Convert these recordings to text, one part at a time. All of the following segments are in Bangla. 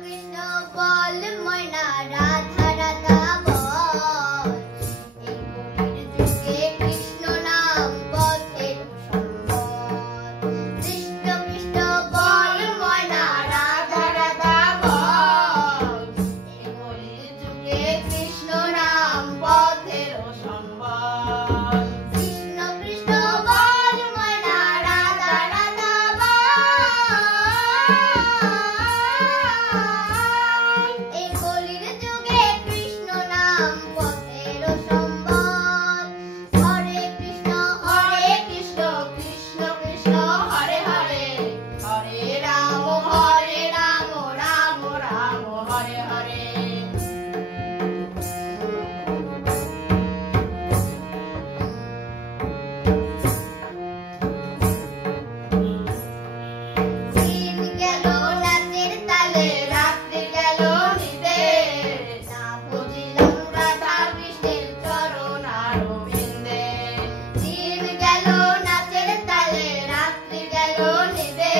কৃষ্ণ বল ময়না রাধা রাধা বল এই কলির যুগে কৃষ্ণ নাম পথের সম্বল কৃষ্ণ কৃষ্ণ বল ময়না রাধা রাধা বল এই কলির যুগে কৃষ্ণ নাম পথের সম্বল কৃষ্ণ কৃষ্ণ বল ময়না রাধা রাধা এই কলির যুগে কৃষ্ণ নাম পথের সম্বল হরে কৃষ্ণ কৃষ্ণ কৃষ্ণ হরে হরে হরে রাম রাম রাম হরে হরে দিন গেল রাতের তালে রাত্রি গেল নিদে না বুঝিলাম রাধা কৃষ্ণের চরণ আরবিন্দে দিন গেল নাচের তালে রাত্রি গেল নিদে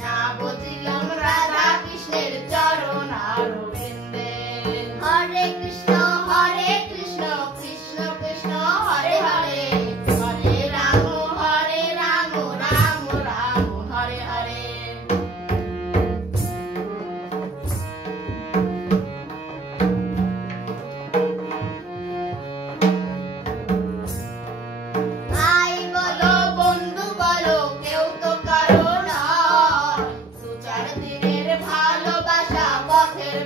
না বুঝিলাম রাধা কৃষ্ণের চরণ আরবিন্দে হরে কৃষ্ণ কৃষ্ণ কৃষ্ণ হরে হরে হরে রাম রাম হরে হরে ভাই বলো বন্ধু বলো কেউ তো কারো নয় দু চার দিনের ভালোবাসা পথের